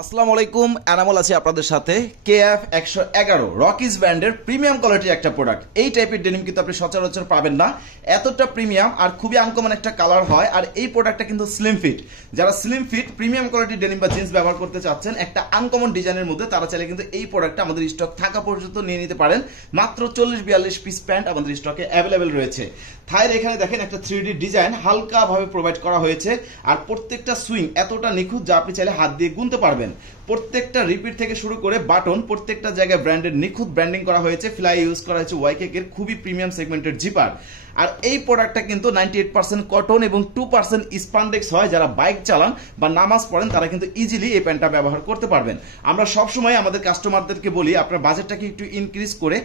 আসসালামু আলাইকুম, এনামল আছি আপনাদের সাথে। KF 111 রকিজ ব্র্যান্ডের প্রিমিয়াম কোয়ালিটির একটা প্রোডাক্ট। এই টাইপের ডেনিম কিন্তু আপনি সচরাচর পাবেন না, এতটা প্রিমিয়াম আর খুবই আনকমন একটা কালার হয়। আর এই প্রোডাক্টটা কিন্তু স্লিম ফিট। যারা স্লিম ফিট প্রিমিয়াম কোয়ালিটির ডেনিম বা জিন্স ব্যবহার করতে চাচ্ছেন একটা আনকমন ডিজাইনের মধ্যে, তারা চাইলে কিন্তু এই প্রোডাক্টটা আমাদের স্টক থাকা পর্যন্ত নিয়ে নিতে পারেন। মাত্র 40-42 পিস প্যান্ট আমাদের স্টকে অ্যাভেলেবেল রয়েছে। থাইয়ের এখানে দেখেন একটা 3D ডিজাইন হালকাভাবে প্রোভাইড করা হয়েছে, আর প্রত্যেকটা সুইং এতটা নিখুঁত যা আপনি চাইলে হাত দিয়ে গুনতে পারবেন। প্রত্যেকটা রিপিট থেকে শুরু করে বাটন প্রত্যেকটা জায়গায় ব্র্যান্ডের নিখুঁত ব্র্যান্ডিং করা হয়েছে। ফ্লাই ইউজ করা হয়েছে ওয়াইকেক এর খুবই প্রিমিয়াম সেগমেন্টের জিপার। আর এই প্রোডাক্টটা কিন্তু 98% কটন এবং 2% স্পান্ডেক্স হয়। যারা বাইক চালান বা নামাজ পড়েন তারা কিন্তু ইজিলি এই প্যান্টটা ব্যবহার করতে পারবেন। আমরা সবসময় আমাদের কাস্টমারদেরকে বলি আপনার বাজেটটাকে একটু ইনক্রিজ করে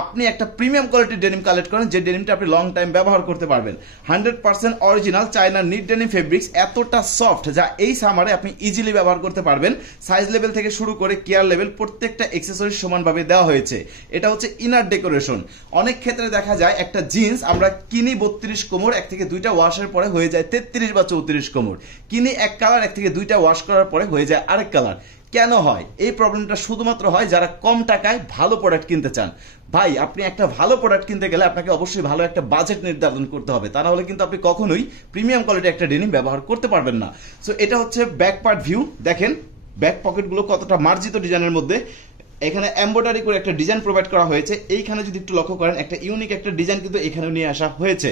আপনি একটা প্রিমিয়াম কোয়ালিটির ডেনিম কালেক্ট করেন, যে ডেনিমটা আপনি লং টাইম ব্যবহার করতে পারবেন। 100% অরিজিনাল চায়নার নিট ডেনিম ফেব্রিক্স, এতটা সফট যা এই সামারে আপনি ইজিলি ব্যবহার করতে পারবেন। সাইজ লেভেল থেকে শুরু করে কেয়ার লেভেল প্রত্যেকটা অ্যাকসেসরি সমানভাবে দেওয়া হয়েছে। এটা হচ্ছে ইনার ডেকোরেশন। অনেক ক্ষেত্রে দেখা যায় একটা জিন্স আমরা কিনি 32 কোমর, এক থেকে দুইটা ওয়াশের পরে হয়ে যায় 33 বা 34 কোমর। কিনি এক কালার, এক থেকে দুইটা ওয়াশ করার পরে হয়ে যায় আরেক কালার। কেন হয় এই প্রবলেমটা? শুধুমাত্র হয় যারা কম টাকায় ভালো প্রোডাক্ট কিনতে চান। ভাই, আপনি একটা ভালো প্রোডাক্ট কিনতে গেলে আপনাকে অবশ্যই ভালো একটা বাজেট নির্ধারণ করতে হবে, তা না হলে কিন্তু আপনি কখনোই প্রিমিয়াম কোয়ালিটি একটা ডেনিম ব্যবহার করতে পারবেন না। সো এটা হচ্ছে ব্যাক পার্ট ভিউ। দেখেন ব্যাক পকেটগুলো কতটা মার্জিত ডিজাইনের মধ্যে। এখানে এমব্রয়ডারি করে একটা ডিজাইন প্রোভাইড করা হয়েছে। এইখানে যদি একটু লক্ষ্য করেন একটা ইউনিক একটা ডিজাইন কিন্তু এখানে নিয়ে আসা হয়েছে।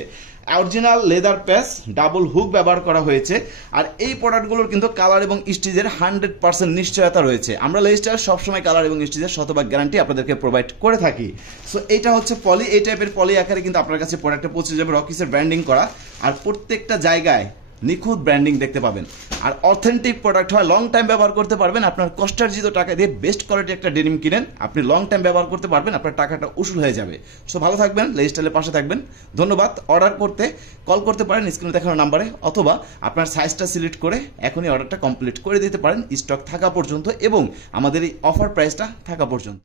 অরিজিনাল লেদার প্যাচ ডাবল হুক ব্যবহার করা হয়েছে। আর এই প্রোডাক্টগুলোর কিন্তু কালার এবং স্টিচের 100% নিশ্চয়তা রয়েছে। আমরা লেস্টার সবসময় কালার এবং স্টিচের শতভাগ গ্যারান্টি আপনাদেরকে প্রোভাইড করে থাকি। সো এটা হচ্ছে পলি, এই টাইপের পলি আকারে কিন্তু আপনার কাছে প্রোডাক্টটা পৌঁছে যাবে, রকিসের ব্র্যান্ডিং করা। আর প্রত্যেকটা জায়গায় নিখুঁত ব্র্যান্ডিং দেখতে পাবেন। আর অথেন্টিক প্রোডাক্ট হয়, লং টাইম ব্যবহার করতে পারবেন। আপনার কষ্টার্জিত টাকা দিয়ে বেস্ট কোয়ালিটি একটা ডেনিম কিনেন, আপনি লং টাইম ব্যবহার করতে পারবেন, আপনার টাকাটা উসুল হয়ে যাবে। সো ভালো থাকবেন, লাইফস্টাইলের পাশে থাকবেন। ধন্যবাদ। অর্ডার করতে কল করতে পারেন স্ক্রিনে দেখানো নাম্বারে, অথবা আপনার সাইজটা সিলেক্ট করে এখনই অর্ডারটা কমপ্লিট করে দিতে পারেন স্টক থাকা পর্যন্ত এবং আমাদের এই অফার প্রাইসটা থাকা পর্যন্ত।